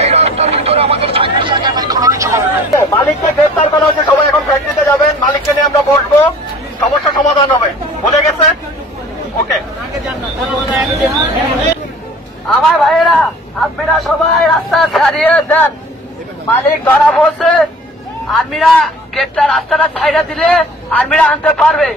এই রাস্তার ভিতরে আমাদের সাইকেল নাই, কোনো কিছু হবে না। মালিককে গ্রেফতার করা হচ্ছে, সবাই এখন ফ্যাক্টরিতে যাবেন, মালিককে নিয়ে আমরা বসবো, সমস্যা সমাধান হবে। বলে গেছে ওকে। আমার ভাইয়েরা আপনারা সবাই রাস্তা ছাড়িয়ে দেন, মালিক ধরা পড়ছে। আর্মিরা গেটটা রাস্তাটা ছাইড়া দিলে আর্মিরা আনতে পারবে।